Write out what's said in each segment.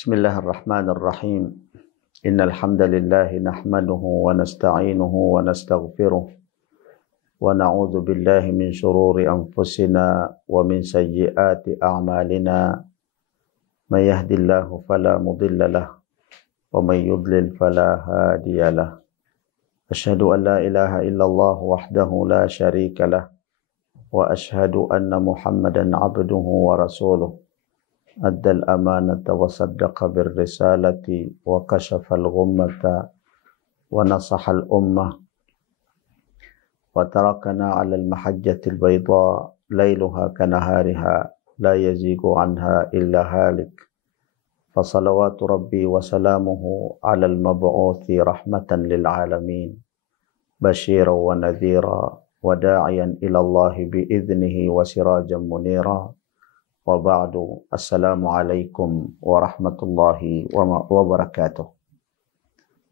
Bismillahirrahmanirrahim. Innal hamdalillah nahmaduhu wa nasta'inuhu wa nastaghfiruh wa na'udzu billahi min shururi anfusina wa min sayyiati a'malina. May yahdihillahu fala mudilla lahu wa may yudlil fala hadiya lahu. Asyhadu an la ilaha illallah wahdahu la syarika lahu wa asyhadu anna Muhammadan 'abduhu wa rasuluh. Addal amanata wa saddaqa bir risalati wa kashafal ghummata wa nasahal ummah wa tarakana 'alal mahajjatil bayda lailuha kanahariha la yazigu anha illa halik. Fa salawatu rabbi wa salamuhu 'alal mab'uthi rahmatan lil alamin basyiran wa nadhira wa da'iyan ila Allah bi idnihi wa sirajan munira. Wa ba'du, assalamualaikum warahmatullahi wabarakatuh.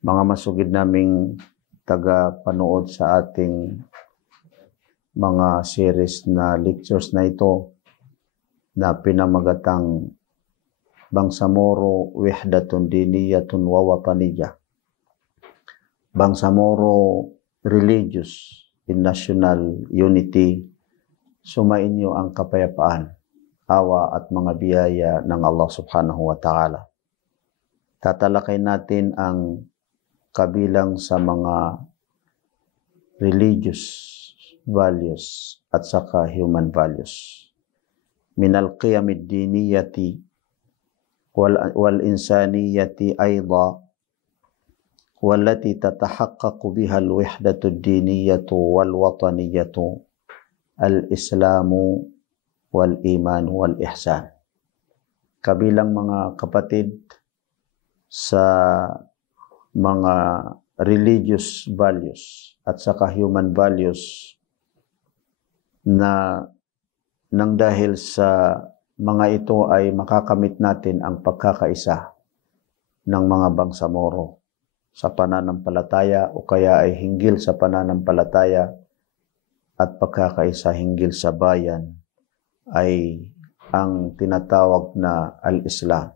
Mga masugid naming taga-panood sa ating mga series na lectures na ito na pinamagatang Bangsamoro Wahdatun Diniyatun wa Wataniyah. Bangsamoro Religious in National Unity, sumainyo ang kapayapaan, awa at mga biyaya ng Allah subhanahu wa ta'ala. Tatalakay natin ang kabilang sa mga religious values at saka human values. Minal qiyamid diniyati wal insaniyati ayda wallati tatahaqqaqu biha al-wahdatu ad-diniyatu wal wataniyatu al-islamu wal iman wal ihsan. Kabilang mga kapatid sa mga religious values at saka human values na nang dahil sa mga ito ay makakamit natin ang pagkakaisa ng mga Bangsamoro sa pananampalataya o kaya ay hinggil sa pananampalataya at pagkakaisa hinggil sa bayan ay ang tinatawag na al-Islam,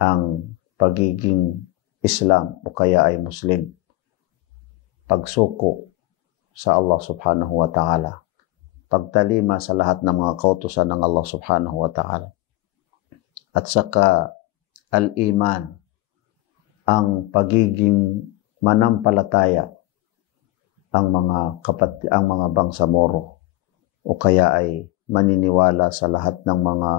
ang pagiging Islam o kaya ay Muslim, pagsuko sa Allah subhanahu wa ta'ala, pagtalima sa lahat ng mga kautusan ng Allah subhanahu wa ta'ala, at saka al-iman, ang pagiging manampalataya ang mga Bangsamoro o kaya ay maniniwala sa lahat ng mga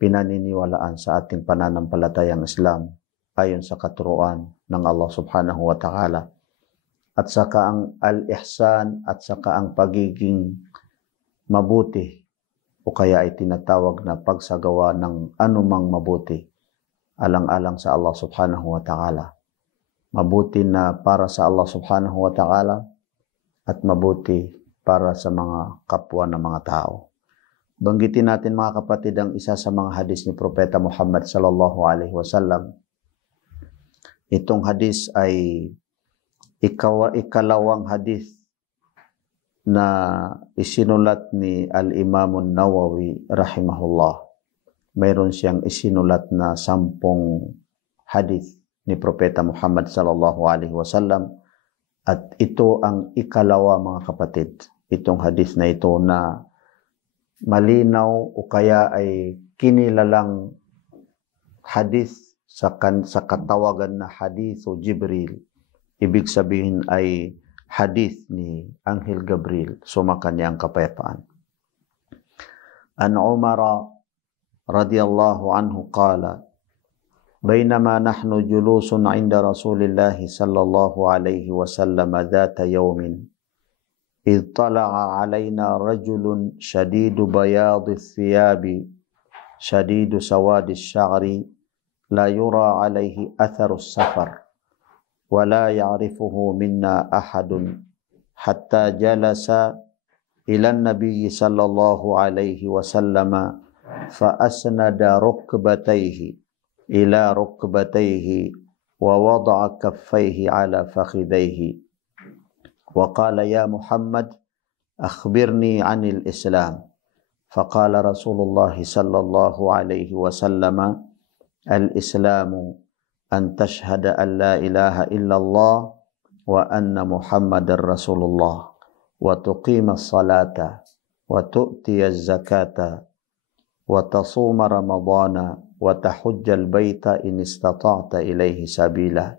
pinaniniwalaan sa ating pananampalatayang Islam ayon sa katuruan ng Allah subhanahu wa ta'ala. At saka ang al-ihsan at saka ang pagiging mabuti o kaya ay tinatawag na pagsagawa ng anumang mabuti alang-alang sa Allah subhanahu wa ta'ala. Mabuti na para sa Allah subhanahu wa ta'ala at mabuti para sa mga kapwa ng mga tao. Banggitin natin mga kapatid ang isa sa mga hadis ni Propeta Muhammad sallallahu alaihi wasallam. Itong hadis ay ikalawang hadis na isinulat ni Al-Imam Nawawi rahimahullah. Mayroon siyang isinulat na 10 hadis ni Propeta Muhammad sallallahu alaihi wasallam at ito ang ikalawa mga kapatid. Itong hadis na ito na malinaw o kaya ay kinilalang hadis sa katawagan na hadis o Jibril. Ibig sabihin ay hadis ni Anghel Gabriel, sumakanya ang kapayapaan. An Umar radiyallahu anhu qala, bainama nahnu julusun 'inda Rasulillah sallallahu alaihi wasallam dhata yawmin إذ طلع علينا رجل شديد بياض الثياب شديد سواد الشعر لا يرى عليه أثر السفر ولا يعرفه منا أحد حتى جلس إلى النبي صلى الله عليه وسلم فأسند ركبتيه إلى ركبتيه ووضع كفيه على فخذيه وقال يا محمد أخبرني عن الإسلام فقال رسول الله صلى الله عليه وسلم Al-Islamu an tashhada an la ilaha illallah wa anna Muhammadar Rasulullah wa tuqima salata wa tu'tiya zakata wa tasuma ramadana wa tahujjal baita in istata'ta ilaihi sabila.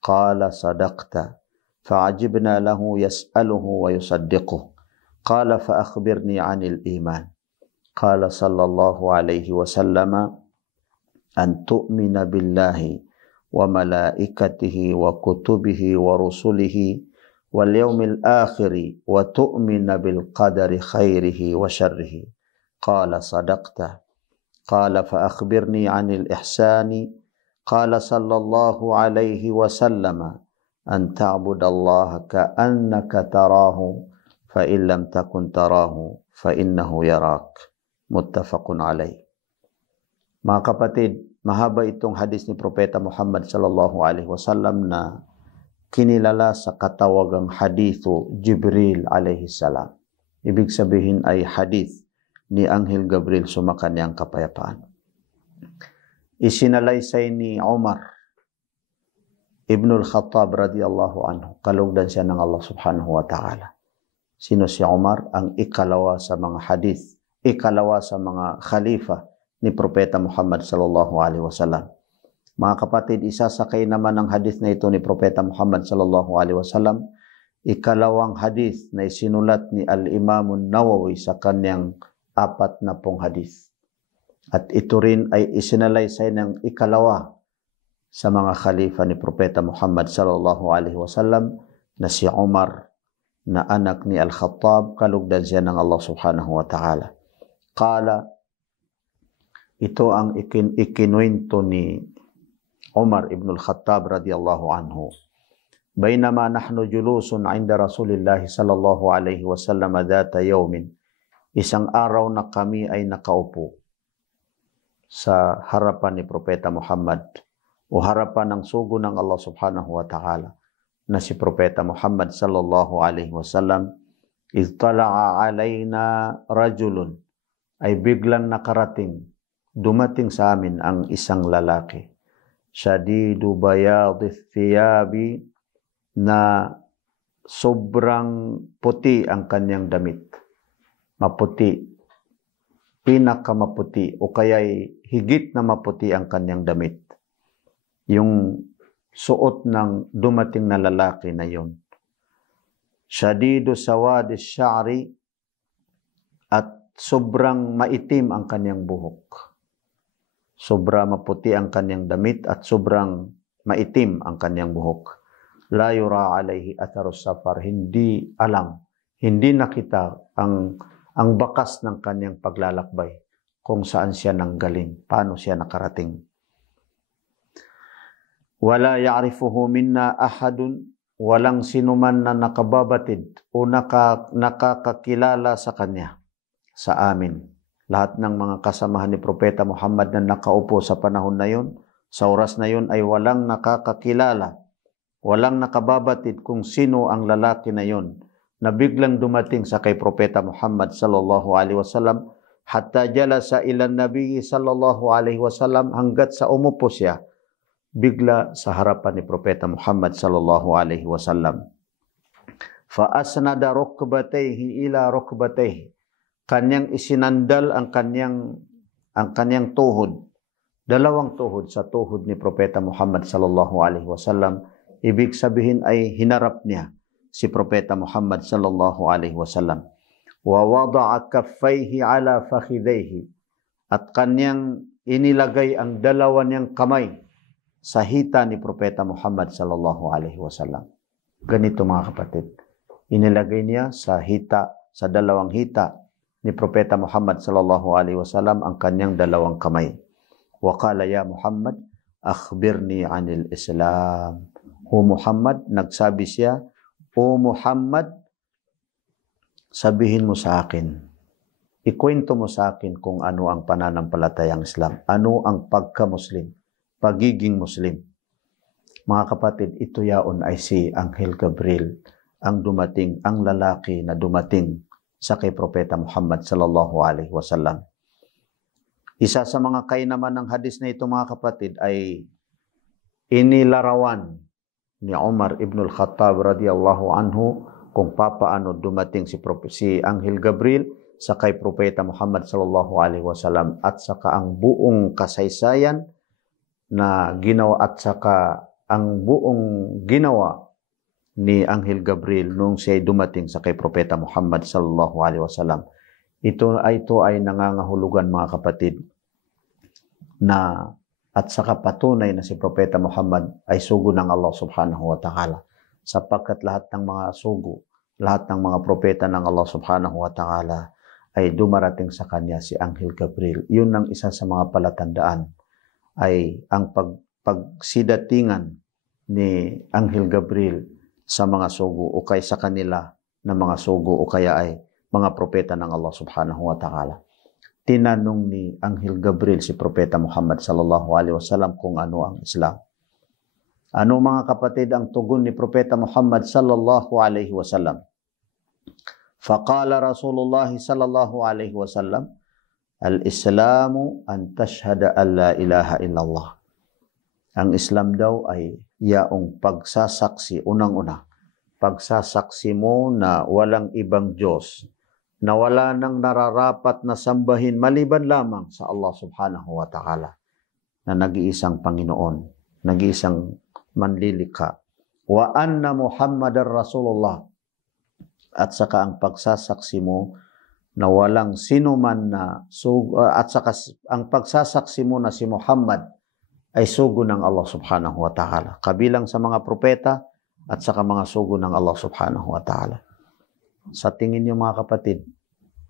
Qala sadaqta. Fa'ajibna lahu yas'aluhu wa yusaddiquh. Qala fa akhbirni 'anil iman. Qala sallallahu alaihi wasallam an tu'mina billahi wa malaikatihi wa kutubihi wa rusulihi wal yaumil akhiri wa tu'mina bil qadari khairihi wa syarrihi. Qala sadaqta. Qala fa akhbirni 'anil ihsani. Qala sallallahu alaihi wasallam an ta'budallaha ka'annaka tarahu fa in lam takun tarahu fa innahu yarak. Muttafaqun alaih. Mga kapatid, mahaba itong hadis ni Propeta Muhammad sallallahu alaihi wasallam na kinilala sa katawagang hadithu Jibril alaihi salam. Ibig sabihin ay hadith ni Anghel Gabriel sumakanyang kapayapaan. Isinalaysay ni Umar Ibnul Khattab radiyallahu anhu, kalugdan siya ng Allah subhanahu wa ta'ala. Sino si Umar? Ang ikalawa sa mga hadith, ikalawa sa mga khalifa ni Propeta Muhammad sallallahu alaihi wasallam. Mga kapatid, isasakay naman ang hadith na ito ni Propeta Muhammad sallallahu alaihi wasallam, ikalawang hadith na isinulat ni Al-Imam Nawawi sa kanyang 40 hadith. At ito rin ay isinalaysay ng ikalawa sa mga khalifa ni Propeta Muhammad sallallahu alaihi wasallam na si Umar, na anak ni Al-Khattab, kalugdan siya ng Allah subhanahu wa ta'ala. Qala, ito ang ikinuwento ni Umar ibn al-Khattab radiyallahu anhu. Bainama nahnu julusun 'inda Rasulillah sallallahu alaihi wasallam dhata yawmin. Isang araw na kami ay nakaupo sa harapan ni Propeta Muhammad o harapan ng sugo ng Allah subhanahu wa ta'ala na si Propeta Muhammad sallallahu alaihi wasallam. Ittala'a alayna rajulun, ay biglang nakarating, dumating sa amin ang isang lalaki. Shadidu bayadith thiyabi, na sobrang puti ang kanyang damit. Maputi, pinakamaputi o kaya'y higit na maputi ang kanyang damit. Yung suot ng dumating na lalaki na yun. Shadidu sawadi sya'ri, at sobrang maitim ang kanyang buhok. Sobra maputi ang kanyang damit at sobrang maitim ang kanyang buhok. La yura alayhi atharus safar, hindi alam, hindi nakita ang bakas ng kanyang paglalakbay, kung saan siya nanggaling, paano siya nakarating. Wala ya'rifuhu minna ahadun, walang sinuman na nakababatid o nakakakilala sa kanya, sa amin. Lahat ng mga kasamahan ni Propeta Muhammad na nakaupo sa panahon na yun, sa oras na yun ay walang nakakakilala, walang nakababatid kung sino ang lalaki na yun na biglang dumating sa kay Propeta Muhammad sallallahu alaihi wasallam, hatta jalasa ila Nabi sallallahu alaihi wasallam, hanggat sa umupo siya bigla sa harapan ni Propeta Muhammad sallallahu alaihi wasallam. Fa asnada rukbatayhi ila rukbatayhi, kanyang isinandal ang kanyang tuhod, dalawang tuhod sa tuhod ni Propeta Muhammad sallallahu alaihi wasallam. Ibig sabihin ay hinarap niya si Propeta Muhammad sallallahu alaihi wasallam. Wa wada'a kaffayhi ala fakhidayhi, at kanyang inilagay ang dalawa niyang kamay sa hita ni Propeta Muhammad sallallahu alaihi wasallam. Ganito mga kapatid, inilagay niya sa hita, sa dalawang hita ni Propeta Muhammad sallallahu alaihi wasallam ang kanyang dalawang kamay. Wa qala ya Muhammad, akhbirni 'anil Islam. O Muhammad, nagsabi siya, O Muhammad, sabihin mo sa akin, ikwento mo sa akin kung ano ang pananampalatayang Islam, ano ang pagka-Muslim, pagiging Muslim. Mga kapatid, ito yaon ay si Anghel Gabriel, ang dumating, ang lalaki na dumating sa kay Propeta Muhammad sallallahu alaihi wasallam. Isa sa mga kainaman ng hadis na ito mga kapatid ay inilarawan ni Umar ibn al-Khattab radiyallahu anhu kung papaano dumating si Anghel Gabriel sa kay Propeta Muhammad sallallahu alaihi wasallam at saka ang buong kasaysayan na ginawa at saka ang buong ginawa ni Anghel Gabriel nung siya dumating sa kay Propeta Muhammad sallallahu alaihi wasallam. Ito ay nangangahulugan mga kapatid na at saka patunay na si Propeta Muhammad ay sugo ng Allah subhanahu wa ta'ala. Sapagkat lahat ng mga sugo, lahat ng mga propeta ng Allah subhanahu wa ta'ala ay dumarating sa kanya si Anghel Gabriel. Yun ang isa sa mga palatandaan ay ang pagsidatingan ni Anghel Gabriel sa mga sugo o kay sa kanila na mga sugo o kaya ay mga propeta ng Allah subhanahu wa ta'ala. Tinanong ni Anghel Gabriel si Propeta Muhammad sallallahu alaihi wasallam kung ano ang Islam. Ano mga kapatid ang tugon ni Propeta Muhammad sallallahu alaihi wasallam? Faqala Rasulullah sallallahu alaihi wasallam, al-Islamu an tashhada an la ilaha illallah. Ang Islam daw ay yaong pagsasaksi, unang-una, pagsasaksi mo na walang ibang Diyos, na wala nang nararapat na sambahin maliban lamang sa Allah subhanahu wa ta'ala, na nag-iisang Panginoon, nag-iisang manlilikha, wa anna Muhammadar Rasulullah, at saka ang pagsasaksi mo na walang sino man na at saka ang pagsasaksi mo na si Muhammad ay sugo ng Allah subhanahu wa ta'ala, kabilang sa mga propeta at saka mga sugo ng Allah subhanahu wa ta'ala. Sa tingin niyo mga kapatid,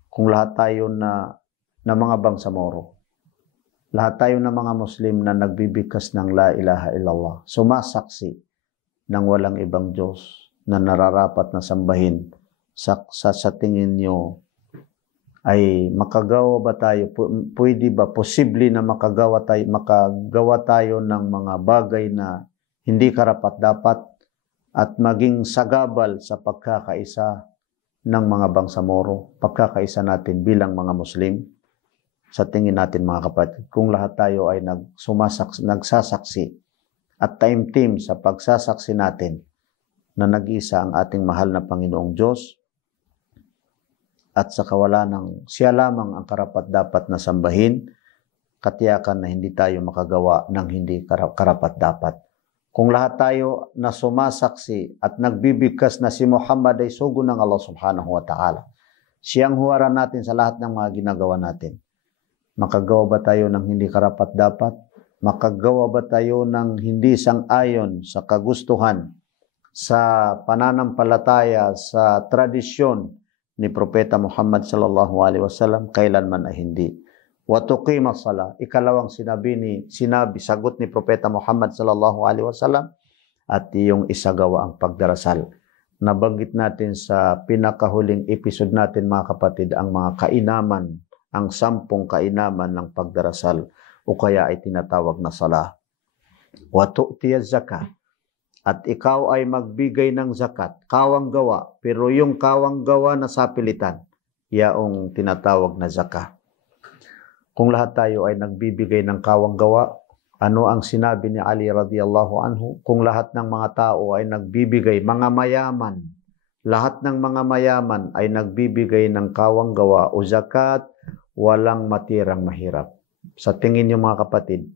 kung lahat tayo na mga bangsamoro, lahat tayo na mga Muslim na nagbibigkas ng la ilaha illallah, sumasaksi ng walang ibang Diyos na nararapat na sambahin, sa tingin niyo ay makagawa ba tayo, pwede ba, posible na makagawa tayo ng mga bagay na hindi karapat-dapat at maging sagabal sa pagkakaisa ng mga bangsamoro, pagkakaisa natin bilang mga Muslim? Sa tingin natin mga kapatid, kung lahat tayo ay nagsasaksi at time-team sa pagsasaksi natin na nag-isa ang ating mahal na Panginoong Diyos at sa kawalan ng siya lamang ang karapat-dapat na sambahin, katiyakan na hindi tayo makagawa ng hindi karapat-dapat. Kung lahat tayo na sumasaksi at nagbibigkas na si Muhammad ay sugo ng Allah subhanahu wa ta'ala, siyang huwaran natin sa lahat ng mga ginagawa natin, makagawa ba tayo ng hindi karapat-dapat? Makagawa ba tayo ng hindi sang-ayon sa kagustuhan, sa pananampalataya, sa tradisyon ni Propeta Muhammad sallallahu alaihi wasallam? Kailanman ay hindi. Wa tuqima salah, ikalawang sagot ni Propeta Muhammad sallallahu alaihi wasallam, at iyong isagawa ang pagdarasal. Nabanggit natin sa pinakahuling episode natin mga kapatid ang mga kainaman, ang 10 kainaman ng pagdarasal o kaya ay tinatawag na salah. Wa tu'tiya zakat, at ikaw ay magbigay ng zakat, kawang gawa, pero yung kawang gawa na sapilitan, yaong tinatawag na zakat. Kung lahat tayo ay nagbibigay ng kawang gawa, ano ang sinabi ni Ali radiyallahu anhu? Kung lahat ng mga tao ay nagbibigay, mga mayaman, lahat ng mga mayaman ay nagbibigay ng kawang gawa o zakat, walang matirang mahirap. Sa tingin niyo mga kapatid,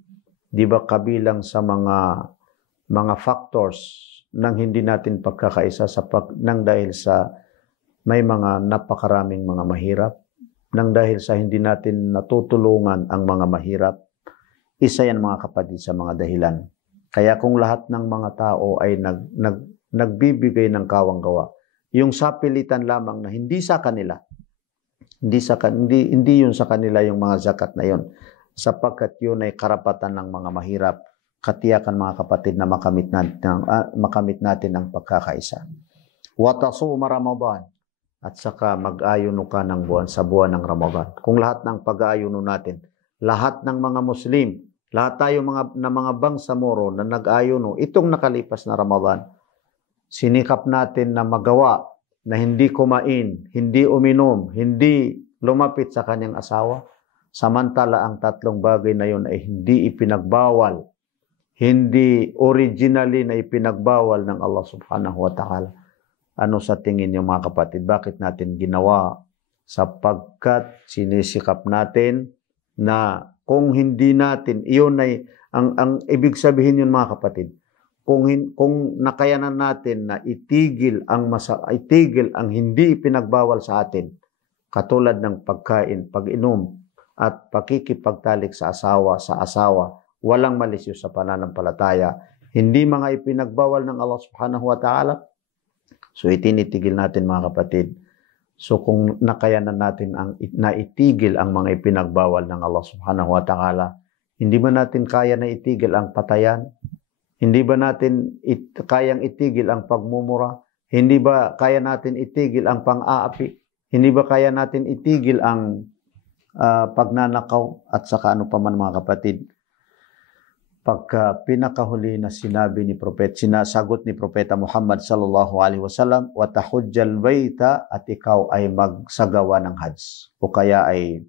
di ba kabilang sa mga factors nang hindi natin pagkakaisa nang dahil sa may mga napakaraming mga mahirap, nang dahil sa hindi natin natutulungan ang mga mahirap? Isa yan mga kapatid sa mga dahilan. Kaya kung lahat ng mga tao ay nagbibigay ng kawang gawa, yung sapilitan lamang na hindi sa kanila, hindi yun sa kanila yung mga zakat na yun, sapagkat yun ay karapatan ng mga mahirap, katiyakan mga kapatid na makamit natin ang pagkakaisa. Wa tasuma Ramadan, at saka mag-ayuno ka ng sa buwan ng Ramadan. Kung lahat ng pag-aayuno natin, lahat ng mga Muslim, lahat tayo mga bangsamoro na nag-ayuno itong nakalipas na Ramadan, sinikap natin na magawa na hindi kumain, hindi uminom, hindi lumapit sa kanyang asawa, Samantala ang tatlong bagay na yun ay hindi ipinagbawal, hindi originally na ipinagbawal ng Allah subhanahu wa ta'ala. Ano sa tingin niyo mga kapatid? Bakit natin ginawa? Sapagkat sinisikap natin na kung hindi natin, iyon ay, ang ibig sabihin yun mga kapatid, kung nakayanan natin na itigil ang hindi ipinagbawal sa atin, katulad ng pagkain, pag-inom, at pakikipagtalik sa asawa, walang malisyo sa pananampalataya, hindi mga ipinagbawal ng Allah subhanahu wa ta'ala, so itinitigil natin mga kapatid. So kung nakayanan natin na itigil ang mga ipinagbawal ng Allah subhanahu wa ta'ala, hindi ba natin kaya na itigil ang patayan? Hindi ba natin kayang itigil ang pagmumura? Hindi ba kaya natin itigil ang pang-aapi? Hindi ba kaya natin itigil ang pagnanakaw at saka ano pa man mga kapatid? Pagka pinakahuli na sinasagot ni Propeta Muhammad sallallahu alaihi wasallam, wa tahujjal baita, at ikaw ay magsagawa ng hajj o kaya ay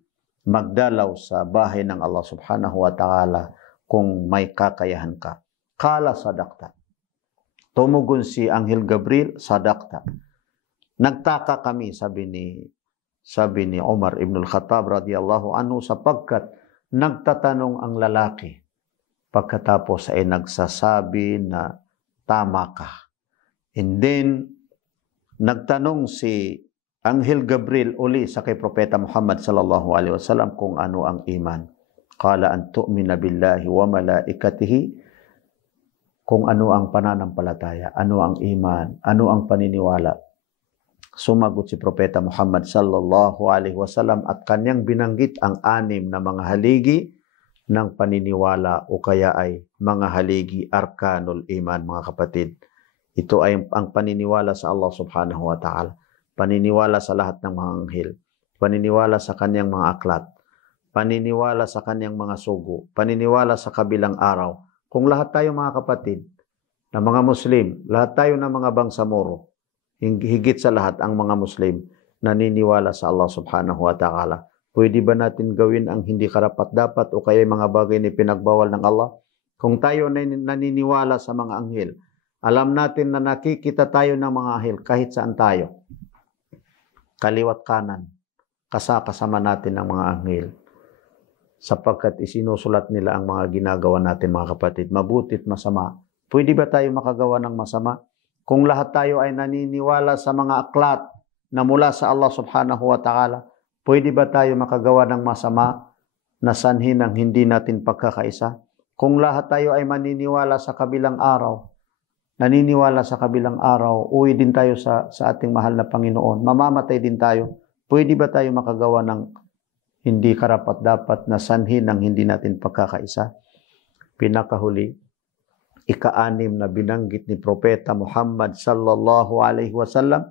magdalaw sa bahay ng Allah subhanahu wa ta'ala kung may kakayahan ka. Kala sadaqta. Tumugon si Anghel Gabriel, sadaqta. Nagtaka kami, sabi ni Umar ibn al-Khattab radiyallahu anhu, sapagkat nagtatanong ang lalaki, pagkatapos ay nagsasabi na tama ka. And then, nagtanong si Anghel Gabriel uli sa kay Propeta Muhammad sallallahu alaihi wasallam kung ano ang iman. Qala an tu'mina billahi wa malaikatihi, kung ano ang pananampalataya, ano ang iman, ano ang paniniwala. Sumagot si Propeta Muhammad sallallahu alaihi wasallam at kanyang binanggit ang 6 na mga haligi ng paniniwala o kaya ay mga haligi arkanul iman mga kapatid. Ito ay ang paniniwala sa Allah subhanahu wa ta'ala, paniniwala sa lahat ng mga anghel, paniniwala sa kanyang mga aklat, paniniwala sa kanyang mga sugo, paniniwala sa kabilang araw. Kung lahat tayo mga kapatid na mga Muslim, lahat tayo na mga bangsamoro, higit sa lahat ang mga Muslim, naniniwala sa Allah subhanahu wa ta'ala, pwede ba natin gawin ang hindi karapat-dapat o kaya mga bagay na pinagbawal ng Allah? Kung tayo naniniwala sa mga anghel, alam natin na nakikita tayo ng mga anghel kahit saan tayo, kaliwat kanan, kasama natin ng mga anghel, sapagkat isinusulat nila ang mga ginagawa natin mga kapatid, mabutit masama. Pwede ba tayo makagawa ng masama? Kung lahat tayo ay naniniwala sa mga aklat na mula sa Allah subhanahu wa ta'ala, pwede ba tayo makagawa ng masama na sanhi ng hindi natin pagkakaisa? Kung lahat tayo ay maniniwala sa kabilang araw, uwi din tayo sa ating mahal na Panginoon, mamamatay din tayo, pwede ba tayo makagawa ng hindi karapat-dapat na sanhi ng hindi natin pagkakaisa? Pinakahuli, ika-6 na binanggit ni Propeta Muhammad sallallahu alaihi wasallam,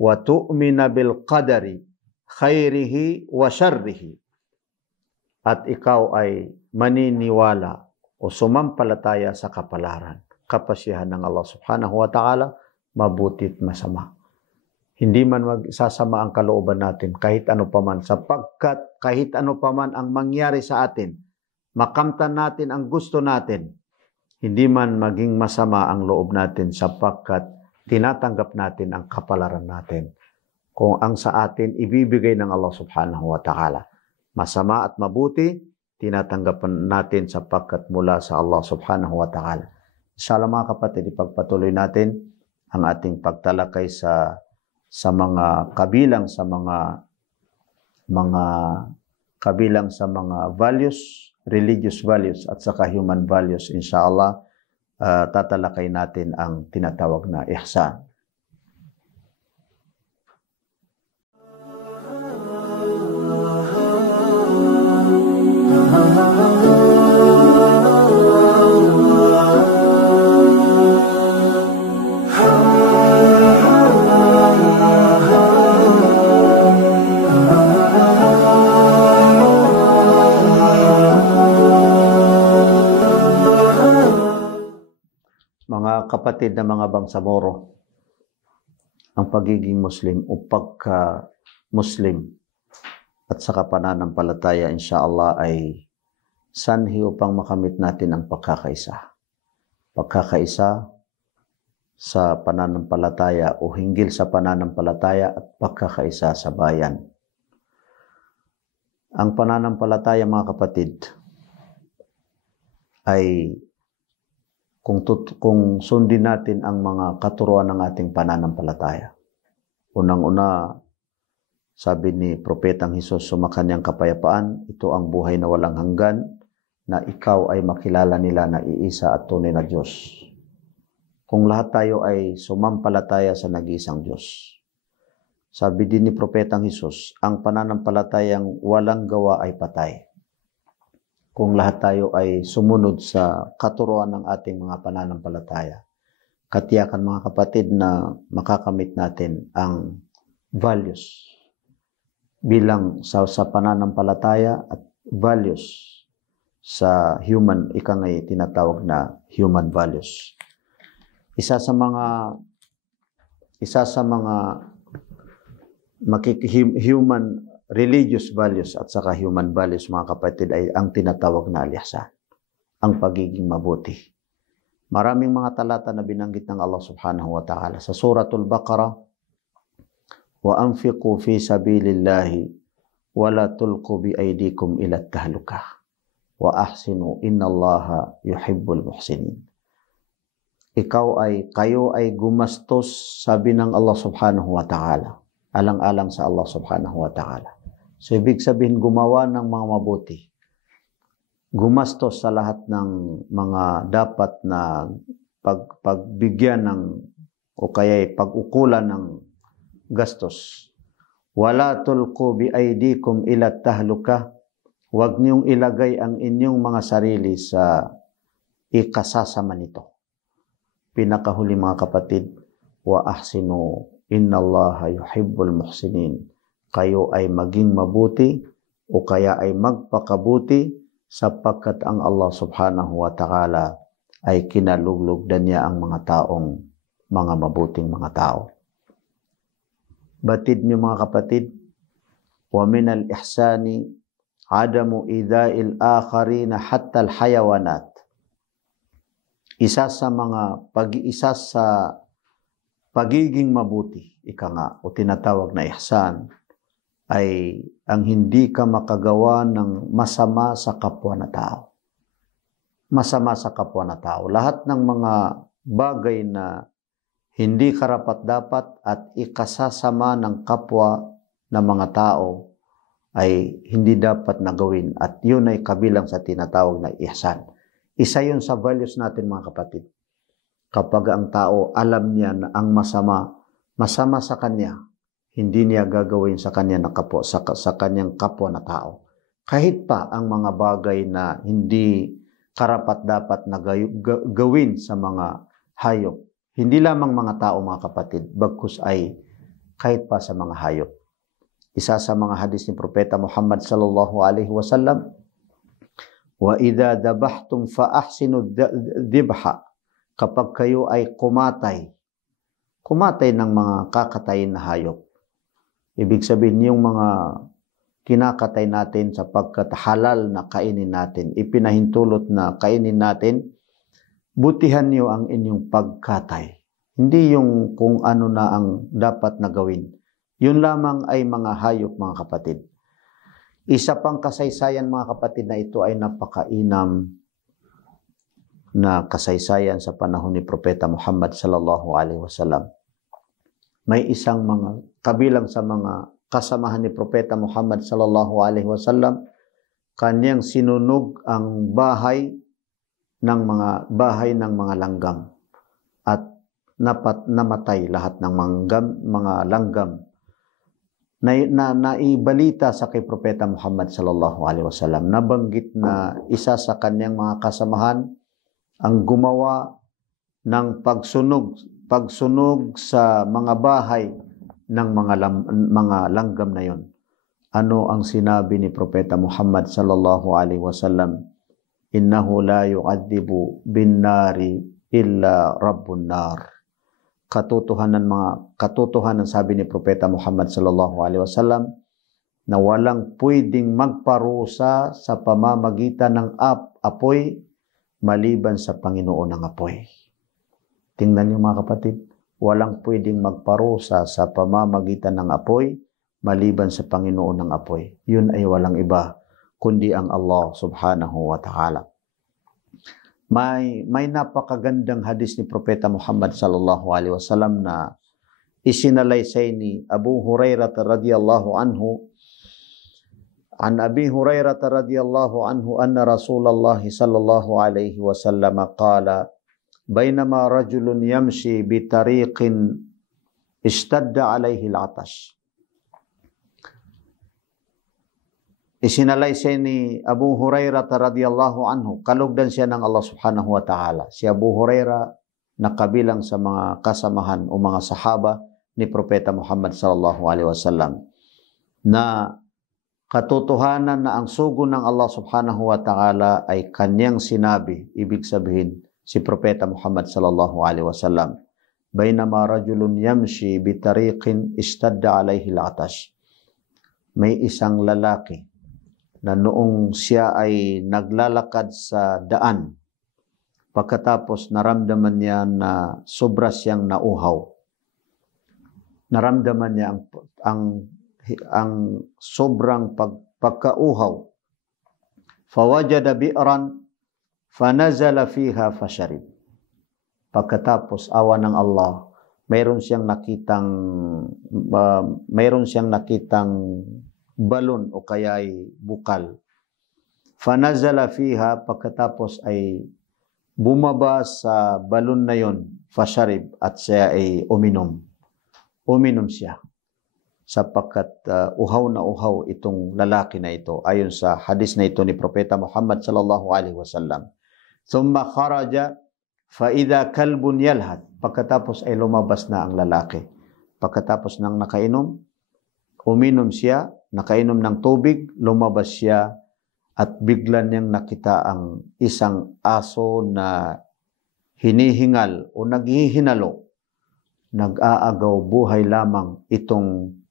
wa tu'mina bil qadari khairihi wa syarrihi, at ikaw ay maniniwala o sumampalataya sa kapasyahan ng Allah subhanahu wa ta'ala, mabutit masama. Hindi man magsasama ang kalooban natin kahit ano paman, sapagkat kahit ano paman ang mangyari sa atin, makamtan natin ang gusto natin, hindi man maging masama ang loob natin sapagkat tinatanggap natin ang kapalaran natin. Kung ang sa atin ibibigay ng Allah subhanahu wa ta'ala, masama at mabuti, tinatanggap natin sapagkat mula sa Allah subhanahu wa ta'ala. Inshallah mga kapatid, ipagpatuloy natin ang ating pagtalakay sa mga kabilang sa mga values, religious values at saka human values. Inshallah, tatalakay natin ang tinatawag na ihsan. Mga kapatid na mga bangsamoro, ang pagiging Muslim o pagka-Muslim at saka pananampalataya insyaallah ay sanhi upang makamit natin ang pagkakaisa. Pagkakaisa sa pananampalataya o hinggil sa pananampalataya at pagkakaisa sa bayan. Ang pananampalataya, mga kapatid, ay kung sundin natin ang mga katuruan ng ating pananampalataya. Unang-una, sabi ni Propetang Hesus, sumakanyang kapayapaan, ito ang buhay na walang hanggan, na ikaw ay makilala nila na iisa at tunay na Diyos. Kung lahat tayo ay sumampalataya sa nag-iisang Diyos. Sabi din ni Propetang Hesus, ang pananampalatayang walang gawa ay patay. Kung lahat tayo ay sumunod sa katuruan ng ating mga pananampalataya, katiyakan mga kapatid na makakamit natin ang values bilang sa pananampalataya at values sa human, ikangay tinatawag na human values. Isa sa mga human religious values at saka human values, mga kapatid, ay ang tinatawag na alyasan, ang pagiging mabuti. Maraming mga talata na binanggit ng Allah subhanahu wa ta'ala. Sa Suratul Baqarah, wa anfiqu fi sabilillahi wa la tulqu bi aydikum ila tahlukah wa ahsinu innallaha yuhibbul muhsinin. Kayo ay gumastos, sabi ng Allah subhanahu wa ta'ala, alang-alang sa Allah subhanahu wa ta'ala. So, ibig sabihin, gumawa ng mga mabuti. Gumastos sa lahat ng mga dapat na pagbigyan ng o kaya pag-ukulan ng gastos. Wala tulqu bi aydikum ila tahluka. Huwag niyong ilagay ang inyong mga sarili sa ikasasama nito. Pinakahuli, mga kapatid, wa ahsinu innallaha yuhibbul muhsinin. Kayo ay maging mabuti o kaya ay magpakabuti sapagkat ang Allah subhanahu wa ta'ala ay kinaluglugdan niya ang mga taong mga mabuting mga tao. Batid niyo, mga kapatid, wa minal ihsani adamu idha'il akharina hatta al-hayawanat. Isa sa pagiging mabuti, ika nga, o tinatawag na ihsan, ay ang hindi ka makagawa ng masama sa kapwa na tao. Masama sa kapwa na tao. Lahat ng mga bagay na hindi karapat-dapat at ikasasama ng kapwa na mga tao ay hindi dapat na gawin. At yun ay kabilang sa tinatawag na ihsan. Isa yun sa values natin, mga kapatid. Kapag ang tao alam niya na ang masama sa kanya, hindi niya gagawin sa kanya na kapwa, sa kanyang kapwa na tao. Kahit pa ang mga bagay na hindi karapat-dapat na gawin sa mga hayop. Hindi lamang mga tao, mga kapatid, bagkus ay kahit pa sa mga hayop. Isa sa mga hadis ni Propeta Muhammad sallallahu alaihi wasallam, wa idha dabahtum fa ahsinu dibha. Kapag kayo ay kumatay ng mga kakatayin na hayop. Ibig sabihin, yung mga kinakatay natin sapagkat halal na kainin natin, ipinahintulot na kainin natin, butihan niyo ang inyong pagkatay. Hindi yung kung ano na ang dapat na gawin. Yun lamang ay mga hayop, mga kapatid. Isa pang kasaysayan, mga kapatid, na ito ay napakainam na kasaysayan sa panahon ni Propeta Muhammad sallallahu alaihi wasallam. May isang kabilang sa mga kasamahan ni Propeta Muhammad sallallahu alaihi wasallam, kanyang sinunog ang bahay ng mga langgam at namatay lahat ng mga langgam. Naibalita sa kay Propeta Muhammad sallallahu alaihi wasallam, nabanggit na isa sa kanyang mga kasamahan ang gumawa ng pagsunog sa mga bahay ng mga langgam na yon. Ano ang sinabi ni Propeta Muhammad sallallahu alaihi wasallam? Innahu la yu'adzibu bin nari illa rabbun nar. Katotohanan sabi ni Propeta Muhammad sallallahu alaihi wasallam, na walang pwedeng magparusa sa pamamagitan ng apoy maliban sa Panginoon ng apoy. Tingnan niyo mga kapatid, walang pwedeng magparusa sa pamamagitan ng apoy maliban sa Panginoon ng apoy. Yun ay walang iba kundi ang Allah subhanahu wa ta'ala. May napakagandang hadis ni Propeta Muhammad sallallahu alaihi wasallam na isinalaysay ni Abu Hurairah radhiyallahu anhu. An Abi Hurairah radhiyallahu anhu anna Rasulullah sallallahu alaihi wasallam qala bainama rajulun yamshi bi tariqin ishtadda alaihi al-'atash. Isinalaysay ni Abu Hurairah radhiyallahu anhu, kalugdan siya ng Allah subhanahu wa ta'ala. Si Abu Hurairah na kabilang sa mga kasamahan o mga sahaba ni Propeta Muhammad sallallahu alaihi wasallam na katotohanan na ang sugo ng Allah subhanahu wa ta'ala ay kanyang sinabi. Ibig sabihin, si Propeta Muhammad sallallahu alaihi wasallam, bainama rajulun yamshi bitariqin istadda alaihi al-'atash. May isang lalaki na noong siya ay naglalakad sa daan, pagkatapos naramdaman niya na sobra siyang nauhaw. Naramdaman niya ang sobrang pagkauhaw. Fawajada bi'ran fanazala fiha fasharib. Pagkatapos awa ng Allah, mayroon siyang nakitang balon o kaya ay bukal. Fanazala fiha, pagkatapos ay bumaba sa balon na yon, fasharib, at siya ay uminom. Uminom siya sapagkat uhaw na uhaw itong lalaki na ito ayon sa hadis na ito ni Propeta Muhammad sallallahu alaihi wasallam. Thumma kharaja fa idha kalbun yalhad. Pagkatapos ay lumabas na ang lalaki. Pagkatapos ng nakainom, uminom siya, nakainom ng tubig, lumabas siya at bigla niyang nakita ang isang aso na hinihingal o naghihinalo. Nag-aagaw buhay lamang itong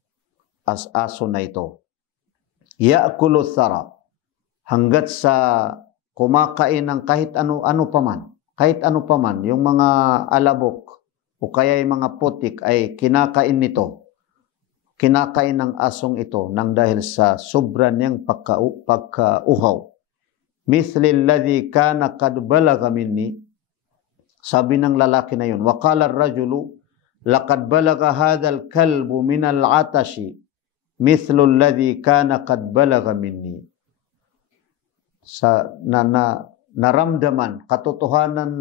aso na ito. Ya'kulu thara, hanggat sa kumakain ng kahit ano paman. Kahit ano paman, yung mga alabok o kaya yung mga putik ay kinakain nito. Kinakain ng asong ito nang dahil sa sobra niyang pagkauhaw. Mithli alladhi kana qad balagha minni. Sabi ng lalaki na yun, wa qala ar-rajulu laqad balagha hadzal kalbu min al-'atashi mithlu alladhi kana qad balagha minni. Sa naramdaman, katotohanan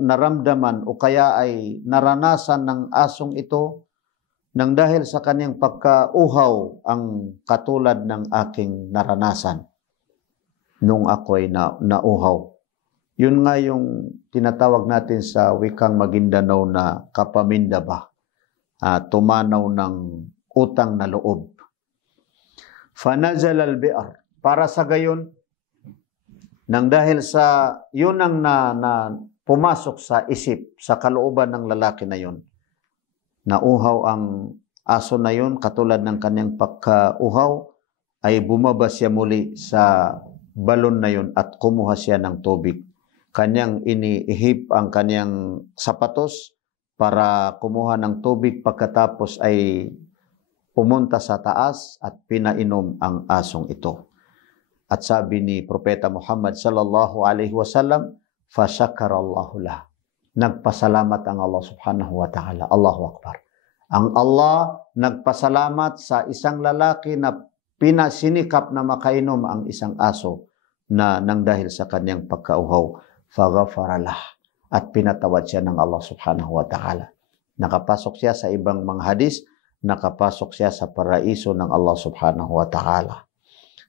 naramdaman o kaya ay naranasan ng asong ito nang dahil sa kanyang pagkauhaw ang katulad ng aking naranasan nung ako'y nauhaw. Yun nga yung tinatawag natin sa wikang Maguindanao na kapaminda ba, tumanaw ng utang na loob. Fanazal al-bi'r, para sa gayon, nang dahil sa yun ang pumasok sa isip, sa kalooban ng lalaki na yun, nauhaw ang aso na yun, katulad ng kanyang pagkauhaw, ay bumaba siya muli sa balon na yun at kumuha siya ng tubig. Kanyang iniihip ang kanyang sapatos para kumuha ng tubig, pagkatapos ay pumunta sa taas at pinainom ang asong ito. At sabi ni Propeta Muhammad sallallahu alaihi wasallam, fasyakarallahu lah. Nagpasalamat ang Allah subhanahu wa ta'ala. Allahu Akbar. Ang Allah nagpasalamat sa isang lalaki na pinasinikap na makainom ang isang aso na nang dahil sa kanyang pagkauhaw. Faghafaralah. At pinatawad siya ng Allah subhanahu wa ta'ala. Nakapasok siya sa ibang mga hadis, nakapasok siya sa paraiso ng Allah subhanahu wa ta'ala.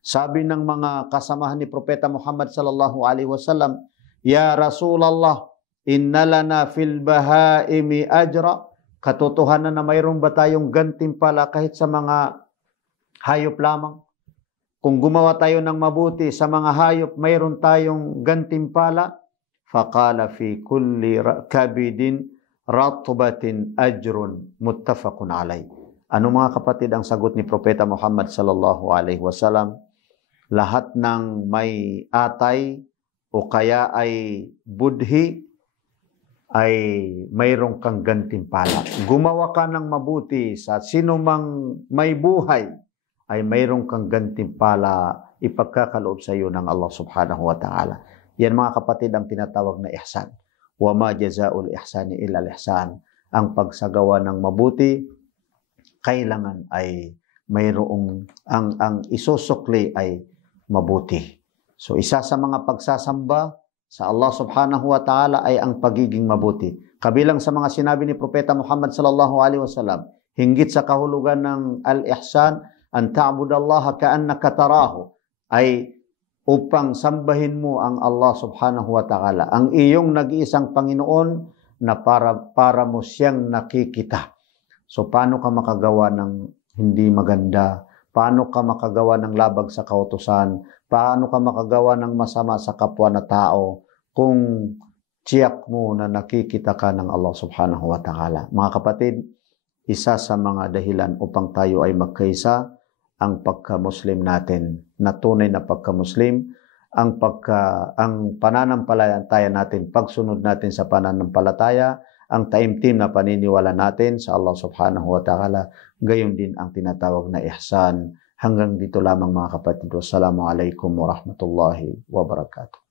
Sabi ng mga kasamahan ni Propeta Muhammad sallallahu alaihi wasallam, Ya Rasulullah, inna lana fil bahaimi ajra. Katotohanan na mayroon ba tayong gantimpala kahit sa mga hayop lamang? Kung gumawa tayo ng mabuti sa mga hayop, mayroon tayong gantimpala. Faqala fi kulli kabidin ratbatin ajrun muttafaqun alay. Ano mga kapatid ang sagot ni Propeta Muhammad sallallahu alaihi wasallam? Lahat ng may atay o kaya ay budhi ay mayroong kang gantimpala. Gumawa ka ng mabuti sa sino mang may buhay ay mayroong kang gantimpala ipagkakaloob sa iyo ng Allah subhanahu wa ta'ala. Yan mga kapatid ang tinatawag na ihsan. Wa ma jazaa'ul ihsani illa al-ihsan. Ang pagsagawa ng mabuti, kailangan ay mayroong, ang isusukli ay mabuti. So isa sa mga pagsasamba sa Allah subhanahu wa ta'ala ay ang pagiging mabuti. Kabilang sa mga sinabi ni Propeta Muhammad sallallahu alaihi wasallam, hinggit sa kahulugan ng al-ihsan, an ta'budallaha ka'annaka tarahu, ay upang sambahin mo ang Allah subhanahu wa ta'ala, ang iyong nag-iisang Panginoon na para mo siyang nakikita. So paano ka makagawa ng hindi maganda? Paano ka makagawa ng labag sa kautusan? Paano ka makagawa ng masama sa kapwa na tao kung tiyak mo na nakikita ka ng Allah subhanahu wa ta'ala? Mga kapatid, isa sa mga dahilan upang tayo ay magkaisa ang pagka-Muslim natin, na tunay na pagka-Muslim, ang pananampalataya natin, pagsunod natin sa pananampalataya, ang taimtim na paniniwala natin sa Allah subhanahu wa ta'ala, gayon din ang tinatawag na ihsan. Hanggang dito lamang mga kapatid. Wassalamualaikum warahmatullahi wabarakatuh.